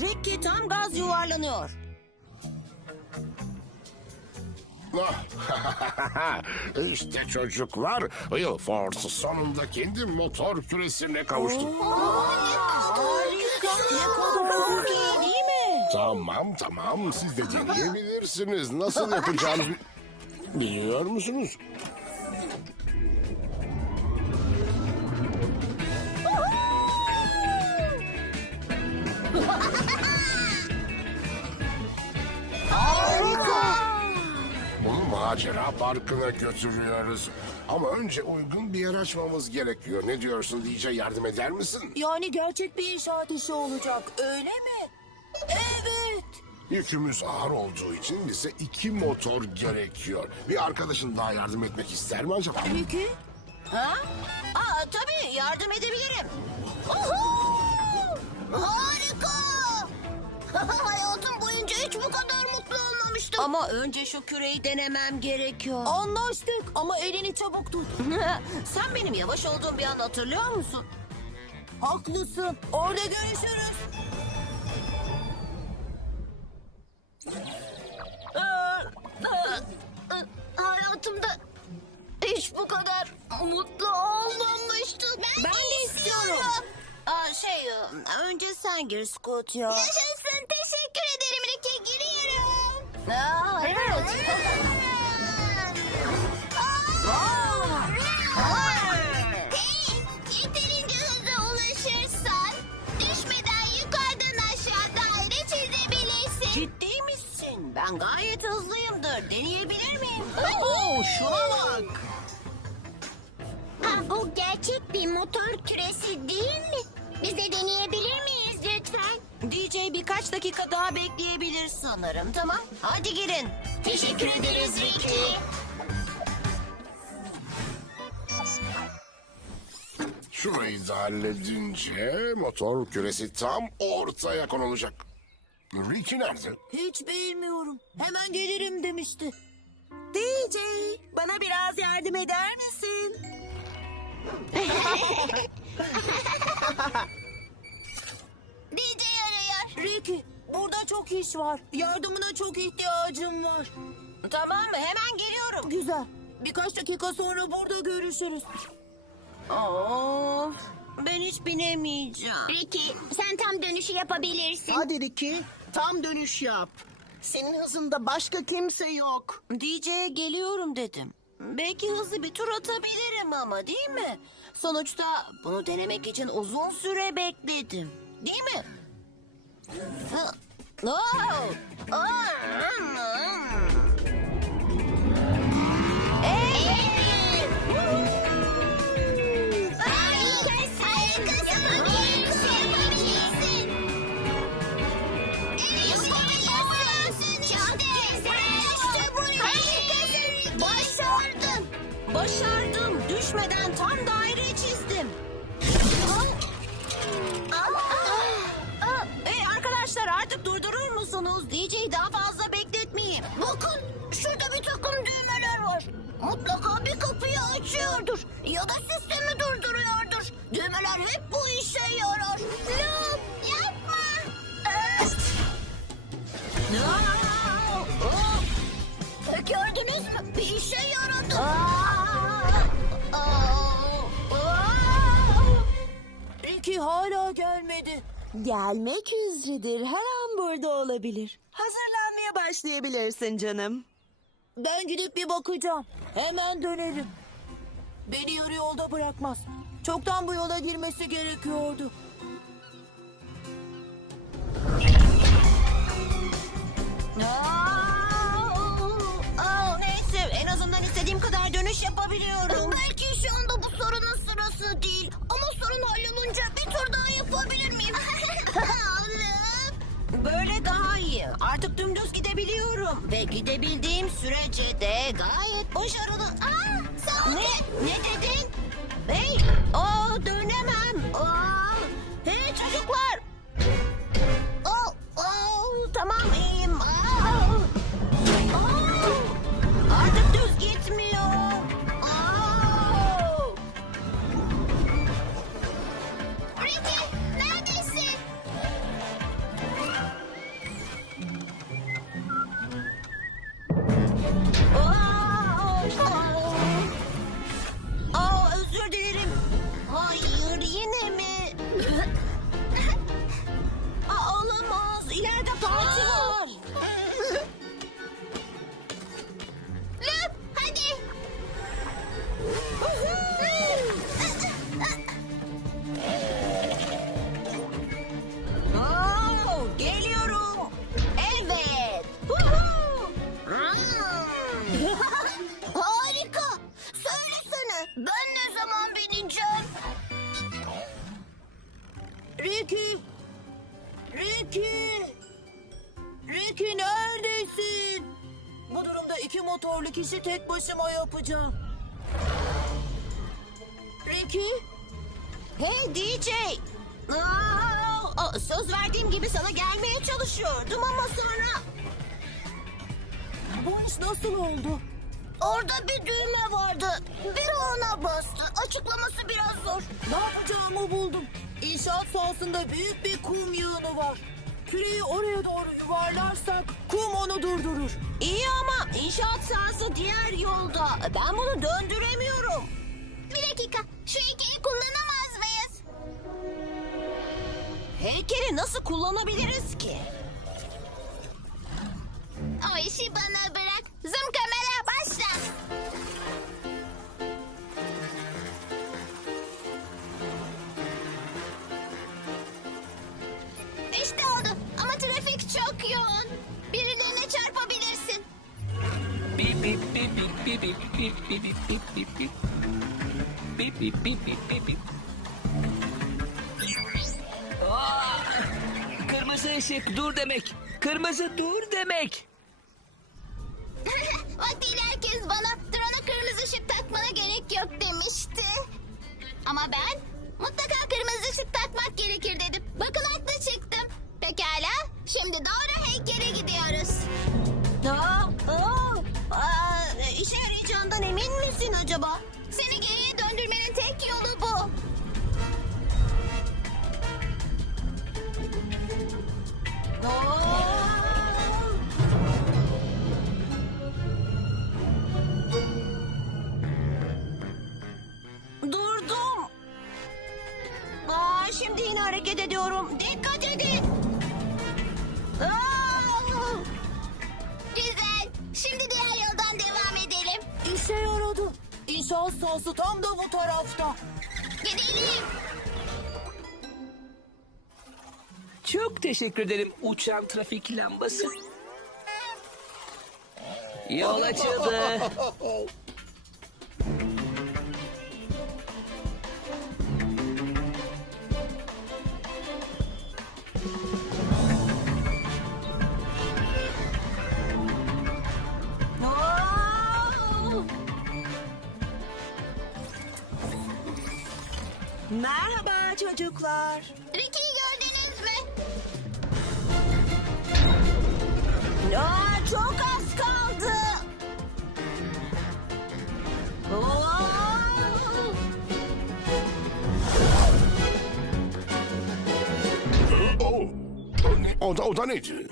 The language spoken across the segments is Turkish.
Ricky tam gaz yuvarlanıyor. işte çocuklar, Wilforce sonunda kendi motor küresine kavuştu. Tamam tamam, siz de deneyebilirsiniz. Nasıl yapacağınızı biliyor musunuz? Bunu macera parkına götürüyoruz. Ama önce uygun bir yer açmamız gerekiyor. Ne diyorsun DJ yardım eder misin? Yani gerçek bir inşaat işi olacak öyle mi? Evet. Yükümüz ağır olduğu için bize iki motor gerekiyor. Bir arkadaşın daha yardım etmek ister mi acaba? Ricky? Ha? Aa tabii yardım edebilirim. Oho! Harika. Hayatım boyunca hiç bu kadar mutlu olmamıştım. Ama önce şu küreyi denemem gerekiyor. Anlaştık ama elini çabuk tut. Sen benim yavaş olduğum bir an hatırlıyor musun? Haklısın. Orada görüşürüz. Hayatımda hiç bu kadar mutlu olmamıştım. Ben, Ben de istiyorum. Aa, şey, önce sen gir Scott ya. Yaşasın. Teşekkür ederim Ricky. Giriyorum. Aa, evet. Hey, yeterince hızlı ulaşırsan düşmeden yukarıdan aşağı daire çizebilirsin. Ciddi misin? Ben gayet hızlıyımdır. Deneyebilir miyim? Oo, şuna bak. Ha, bu gerçek bir motor küresi değil mi? Biz de deneyebilir miyiz lütfen? DJ birkaç dakika daha bekleyebilir sanırım. Tamam, hadi girin. Teşekkür ederiz Ricky. Şurayı da halledince motor küresi tam ortaya konulacak. Ricky nerede? Hiç bilmiyorum. Hemen gelirim demişti. DJ, bana biraz yardım eder misin? DJ arıyor. Ricky, burada çok iş var. Yardımına çok ihtiyacım var. Tamam mı? Hemen geliyorum. Güzel. Birkaç dakika sonra burada görüşürüz. Of, ben hiç binemeyeceğim. Ricky sen tam dönüşü yapabilirsin. Hadi Ricky, tam dönüş yap. Senin hızında başka kimse yok. DJ'ye geliyorum dedim. Belki hızlı bir tur atabilirim ama değil mi? Sonuçta bunu denemek için uzun süre bekledim. Değil mi? Ha- Oh! Düşmeden tam daire çizdim. Hey arkadaşlar artık durdurur musunuz? DJ'yi daha fazla bekletmeyeyim. Bakın şurada bir takım düğmeler var. Mutlaka bir kapıyı açıyordur. Ya da sistemi durduruyordur. Düğmeler hep gelmedi. Gelmek üzeredir. Her an burada olabilir. Hazırlanmaya başlayabilirsin canım. Ben gidip bir bakacağım. Hemen dönerim. Beni yarı yolda bırakmaz. Çoktan bu yola girmesi gerekiyordu. Gidebildiğim sürece de gayet başarılı. Aa. Ne? Ne dedin? Ricky! Ricky! Ricky neredesin? Bu durumda iki motorlu kişi tek başıma yapacağım. Ricky? Hey DJ! Aa, söz verdiğim gibi sana gelmeye çalışıyordum ama sonra... Bu iş nasıl oldu? Orada bir düğme vardı. Biri ona bastı. Açıklaması biraz zor. Ne yapacağımı buldum. İnşaat sahasında büyük bir kum yığını var. Küreyi oraya doğru yuvarlarsak kum onu durdurur. İyi ama inşaat sahası diğer yolda. Ben bunu döndüremiyorum. Bir dakika. Şu heykeyi kullanamaz mıyız? Heykeli nasıl kullanabiliriz ki? O işi bana bırak. Beep beep beep beep beep beep. Aa! Kırmızı ışık dur demek. Kırmızı dur demek. Vaktiyle herkes bana drone'a kırmızı ışık takmana gerek yok demişti. Ama ben İnşaat sahası tam da bu tarafta. Gidelim. Çok teşekkür ederim uçan trafik lambası. Yol açıldı. çocuklar. Ricky'yi gördünüz mü? Aa, çok az kaldı. Aa! Oh, o, da, o da neydi?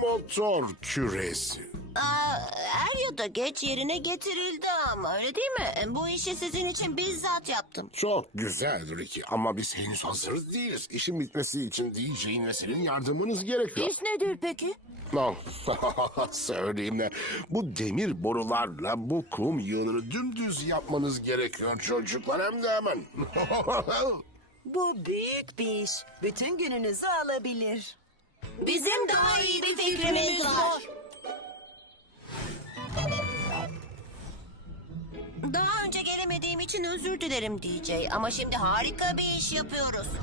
Motor küresi. Aa, er ya da geç yerine getirildi ama öyle değil mi? Bu işi sizin için bizzat yaptım. Çok güzel Ricky ama biz henüz hazır değiliz. İşin bitmesi için DJ'in ve senin yardımınız gerekiyor. İş nedir peki? Lan söyleyeyim ne. Bu demir borularla bu kum yığınını dümdüz yapmanız gerekiyor çocuklar hem de hemen. Bu büyük bir iş. Bütün gününüzü alabilir. Bizim daha iyi bir fikrimiz var. Daha önce gelemediğim için özür dilerim DJ ama şimdi harika bir iş yapıyoruz.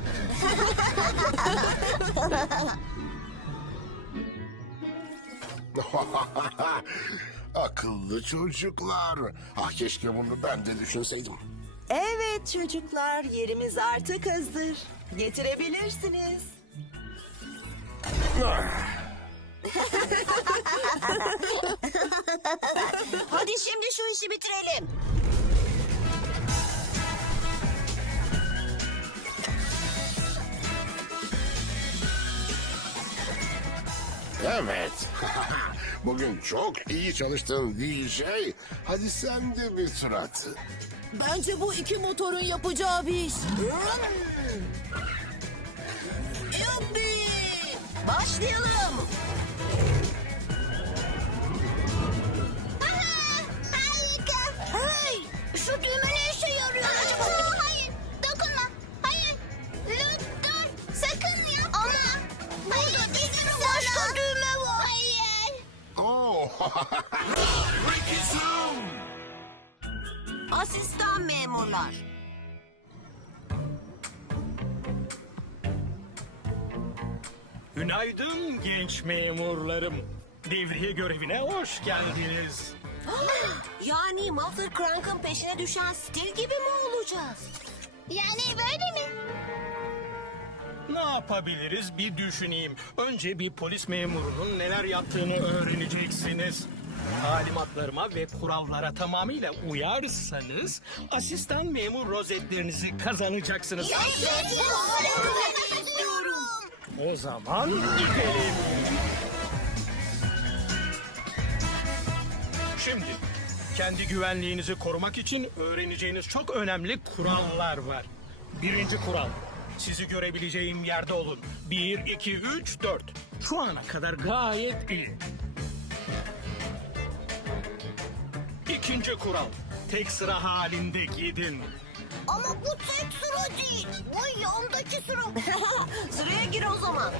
Akıllı çocuklar. Ah keşke bunu ben de düşünseydim. Evet çocuklar yerimiz artık hazır. Getirebilirsiniz. Hadi şimdi şu işi bitirelim. Evet. Bugün çok iyi çalıştın DJ. Şey. Hadi sen de bir surat. Bence bu iki motorun yapacağı bir iş. Yuppi! Başlayalım. Aha, harika. Hey, şu düğme ne işe yarıyor? Aa, hayır, dokunma. Hayır, Lut dur, sakın yapma. Ama burada sürü başka düğme var. Hayır. Oo. Asistan memurlar. Günaydın genç memurlarım. Devriye görevine hoş geldiniz. Yani Muffler Crank'ın peşine düşen stil gibi mi olacağız? Yani böyle mi? Ne yapabiliriz bir düşüneyim. Önce bir polis memurunun neler yaptığını öğreneceksiniz. Talimatlarıma ve kurallara tamamıyla uyarsanız asistan memur rozetlerinizi kazanacaksınız. O zaman gidelim. Şimdi kendi güvenliğinizi korumak için öğreneceğiniz çok önemli kurallar var. Birinci kural. Sizi görebileceğim yerde olun. Bir, iki, üç, dört. Şu ana kadar gayet iyi. İkinci kural. Tek sıra halinde gidin. Ama bu tek sıra değil. Bu yandaki sıra. Sıraya gir o zaman.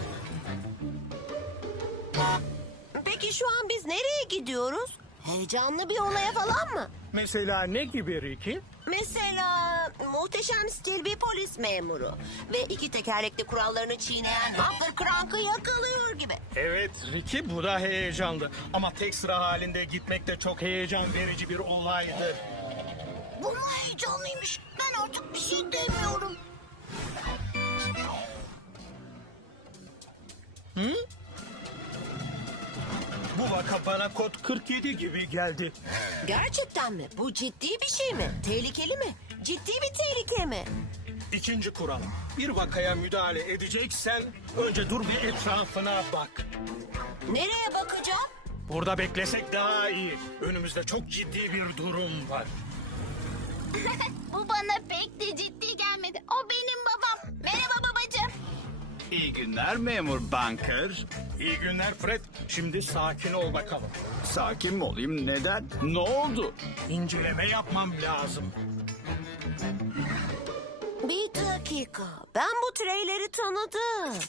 Peki şu an biz nereye gidiyoruz? Heyecanlı bir olaya falan mı? Mesela ne gibi Ricky? Mesela muhteşem stil bir polis memuru ve iki tekerlekli kurallarını çiğneyen Muffler Crank'ı yakalıyor gibi. Evet Ricky bu da heyecanlı. Ama tek sıra halinde gitmek de çok heyecan verici bir olaydır. Bu mu heyecanlıymış? Ben artık bir şey demiyorum. Bu vaka bana kod 47 gibi geldi. Gerçekten mi? Bu ciddi bir şey mi? Tehlikeli mi? Ciddi bir tehlike mi? İkinci kural. Bir vakaya müdahale edeceksen önce dur bir etrafına bak. Nereye bakacağım? Burada beklesek daha iyi. Önümüzde çok ciddi bir durum var. Bu bana pek de ciddi gelmedi. O benim babam. Merhaba babacığım. İyi günler memur banker. İyi günler Fred. Şimdi sakin ol bakalım. Sakin mi olayım neden? Ne oldu? İnceleme yapmam lazım. Bir dakika. Ben bu treyleri tanıdım.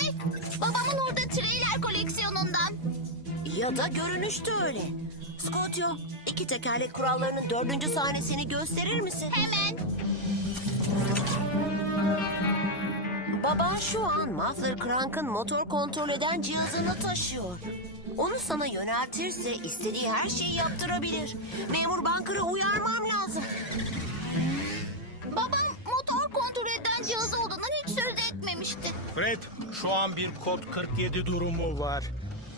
Evet, babamın orada trailer koleksiyonundan. Ya da görünüşte öyle. Scottio, iki tekerlek kurallarının dördüncü sahnesini gösterir misin? Hemen. Baban şu an Muffler Crank'ın motor kontrol eden cihazını taşıyor. Onu sana yöneltirse istediği her şeyi yaptırabilir. Memur Bunker'ı uyarmam lazım. Babam motor kontrol eden cihazı olduğundan hiç söz etmemişti. Fred, şu an bir kod 47 durumu var.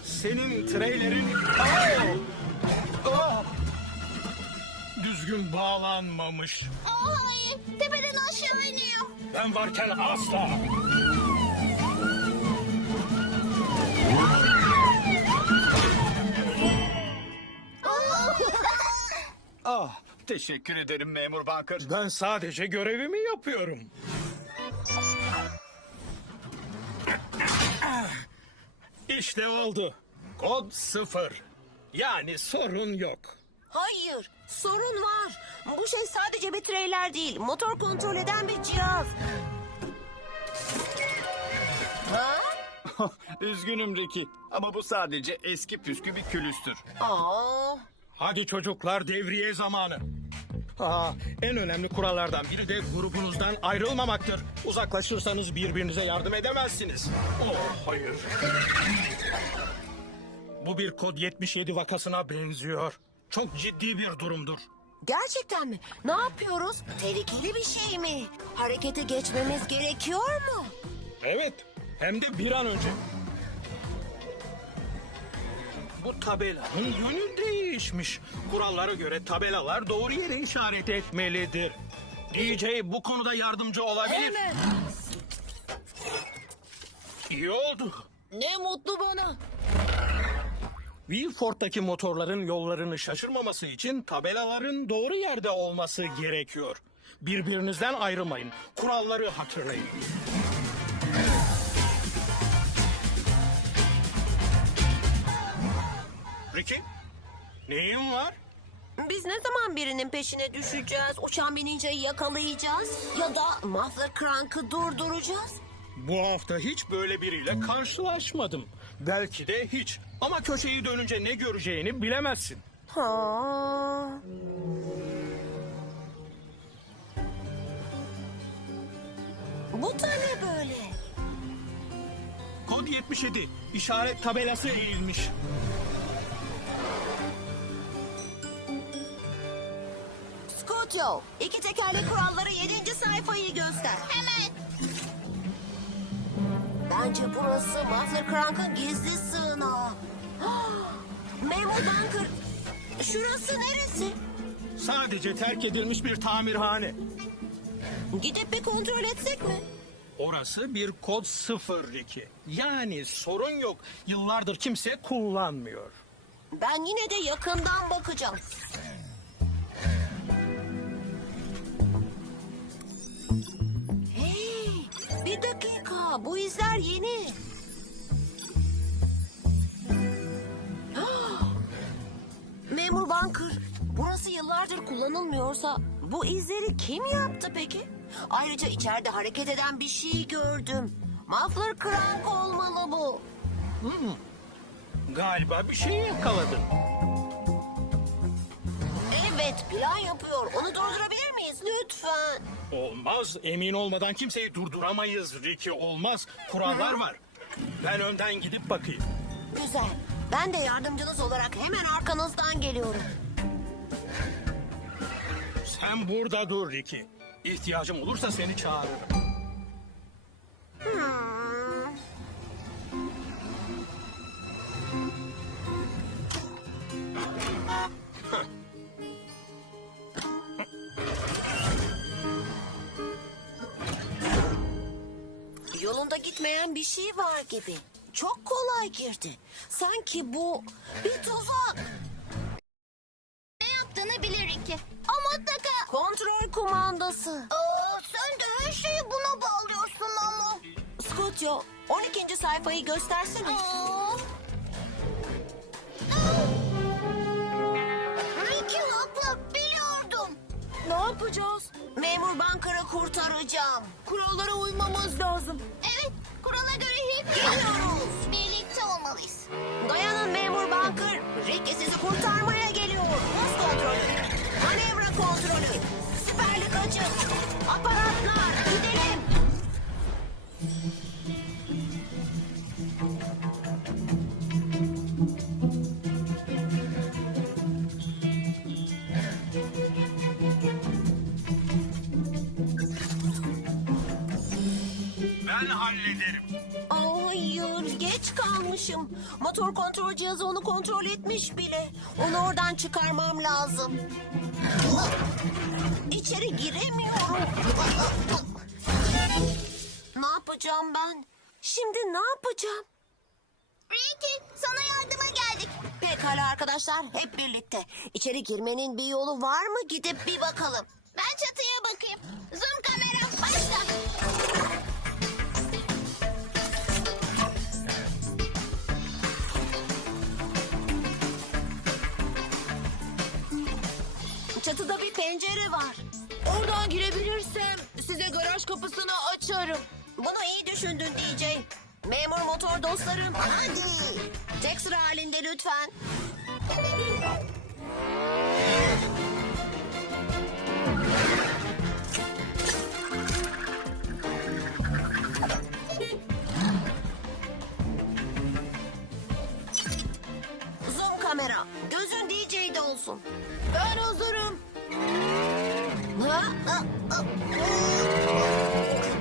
Senin trailerin... Aa! Aa! Düzgün bağlanmamış. Aa, hayır, tepeden aşağı iniyor. Ben varken asla. Ah, teşekkür ederim memur banker. Ben sadece görevimi yapıyorum. İşte oldu. Kod sıfır. Yani sorun yok. Hayır, sorun var. Bu şey sadece bir trailer değil, motor kontrol eden bir cihaz. Ha? Üzgünüm Ricky ama bu sadece eski püskü bir külüstür. Aa, Hadi çocuklar devriye zamanı. Aa, en önemli kurallardan biri de grubunuzdan ayrılmamaktır. Uzaklaşırsanız birbirinize yardım edemezsiniz. Oh hayır. Bu bir kod 77 vakasına benziyor. Çok ciddi bir durumdur. gerçekten mi? Ne yapıyoruz? Tehlikeli bir şey mi? Harekete geçmemiz gerekiyor mu? Evet, hem de bir an önce. Bu tabelanın yönü değişmiş. Kurallara göre tabelalar doğru yere işaret etmelidir. DJ bu konuda yardımcı olabilir. İyi oldu. Ne mutlu bana. Wilford'daki motorların yollarını şaşırmaması için tabelaların doğru yerde olması gerekiyor. Birbirinizden ayrılmayın. Kuralları hatırlayın. Ricky, neyin var? Biz ne zaman birinin peşine düşeceğiz? Uçan bir ninjayı yakalayacağız. Ya da Muffler Crank'ı durduracağız. Bu hafta hiç böyle biriyle karşılaşmadım. Belki de hiç. Ama köşeyi dönünce ne göreceğini bilemezsin. Ha. Bu da ne böyle? Kod 77. İşaret tabelası eğilmiş. Scoto, iki tekerlek kuralları 7. sayfayı göster. Hemen. Bence burası Muffler Crank'ın gizli sığınağı. Memur Bunker, şurası neresi? Sadece terk edilmiş bir tamirhane. Gidip bir kontrol etsek mi? Orası bir kod 02. Yani sorun yok. Yıllardır kimse kullanmıyor. Ben yine de yakından bakacağım. Hey, bir dakika. Bu izler yeni. Memur Bunker, burası yıllardır kullanılmıyorsa bu izleri kim yaptı peki? Ayrıca içeride hareket eden bir şey gördüm. Muffler Crank olmalı bu. Galiba bir şey yakaladın. Evet, plan yapıyor. Onu durdurabilir miyiz lütfen? Olmaz. Emin olmadan kimseyi durduramayız Ricky. Olmaz. Kurallar var. Ben önden gidip bakayım. Güzel. Ben de yardımcınız olarak hemen arkanızdan geliyorum. Sen burada dur Ricky. İhtiyacım olursa seni çağırırım. Hmm. Yolunda gitmeyen bir şey var gibi. Çok kolay girdi. Sanki bu bir tuzak. Ne yaptığını bilir Ricky. O mutlaka. Kontrol kumandası. Oo, sen de her şeyi buna bağlıyorsun ama. Scotio, 12. sayfayı göstersene. Oo. Ricky haklı biliyordum. Ne yapacağız? Memur Bunker'ı kurtaracağım. Kurallara uymamız lazım. Evet kurala göre hep geliyoruz. Birlikte olmalıyız. Dayanın Memur Bunker. Ricky sizi kurtarmaya geliyor. Hız kontrolü. Manevra kontrolü. Siperlik açık. Aparatlar. Gidelim. Ben hallederim. Aa, hayır geç kalmışım. Motor kontrol cihazı onu kontrol etmiş bile. Onu oradan çıkarmam lazım. İçeri giremiyorum. ne yapacağım ben? Şimdi ne yapacağım? Ricky sana yardıma geldik. Pekala arkadaşlar hep birlikte. İçeri girmenin bir yolu var mı? Gidip bir bakalım. Ben çatıya bakayım. Zoom kamera başla. Çatıda bir pencere var. Oradan girebilirsem size garaj kapısını açarım. Bunu iyi düşündün DJ. Memur motor dostlarım hadi. Tek sıra halinde lütfen. Zoom kamera. Gözün DJ'de olsun. Ben hazırım.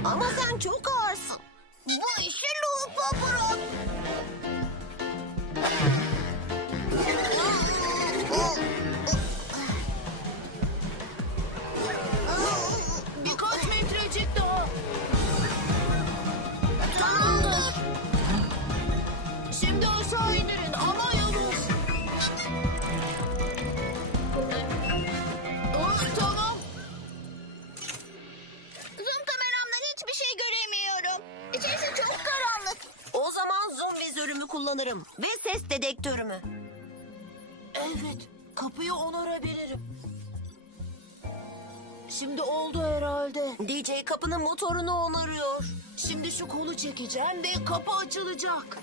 Ama sen çok ağırsın. Bu işi Loop'a bırak. Kapının motorunu onarıyor. Şimdi şu kolu çekeceğim ve kapı açılacak.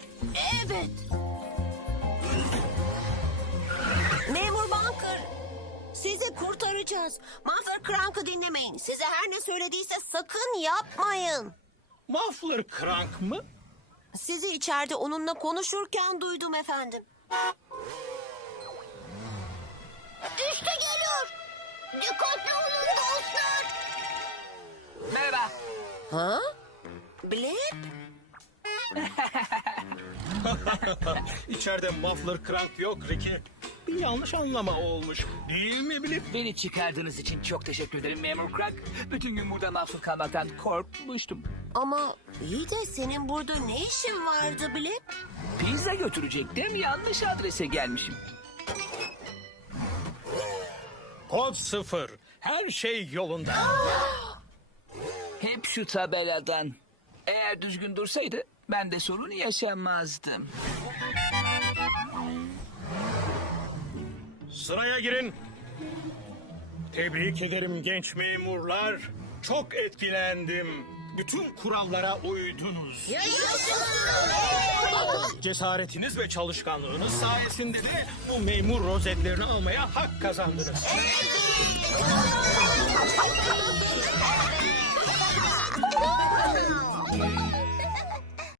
Evet. Memur Bunker. Sizi kurtaracağız. Muffler Crank'ı dinlemeyin. Size her ne söylediyse sakın yapmayın. Muffler Crank mı? Sizi içeride onunla konuşurken duydum efendim. İşte geliyor. Dikkatli olun dostlar. Merhaba. Ha? Blip? İçeride Muffler Crank yok Ricky. Bir yanlış anlama olmuş. Değil mi Bilip? Beni çıkardığınız için çok teşekkür ederim Memur Crack. Bütün gün burada mahsur kalmaktan korkmuştum. Ama iyi de senin burada ne işin vardı Blip? Pizza götürecektim yanlış adrese gelmişim. Kod sıfır. Her şey yolunda. Hep şu tabeladan. Eğer düzgün dursaydı ben de sorun yaşamazdım. Sıraya girin. Tebrik ederim genç memurlar. Çok etkilendim. Bütün kurallara uydunuz. Cesaretiniz ve çalışkanlığınız sayesinde de bu memur rozetlerini almaya hak kazandınız.